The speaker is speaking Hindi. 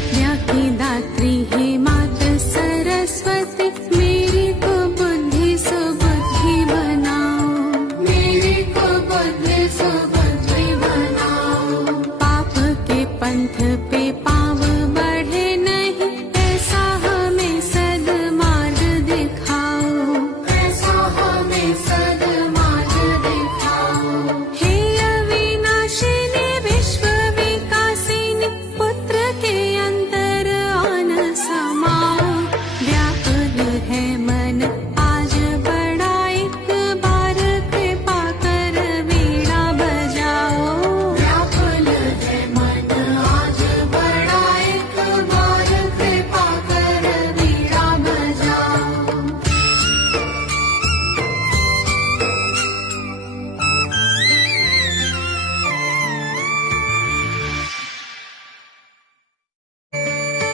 विद्या की दात्री हे मात सरस्वती, मेरी को बुद्धि सुबुद्धि बनाओ, मेरी को बुद्धि सुबुद्धि बनाओ। पाप के पंथ पे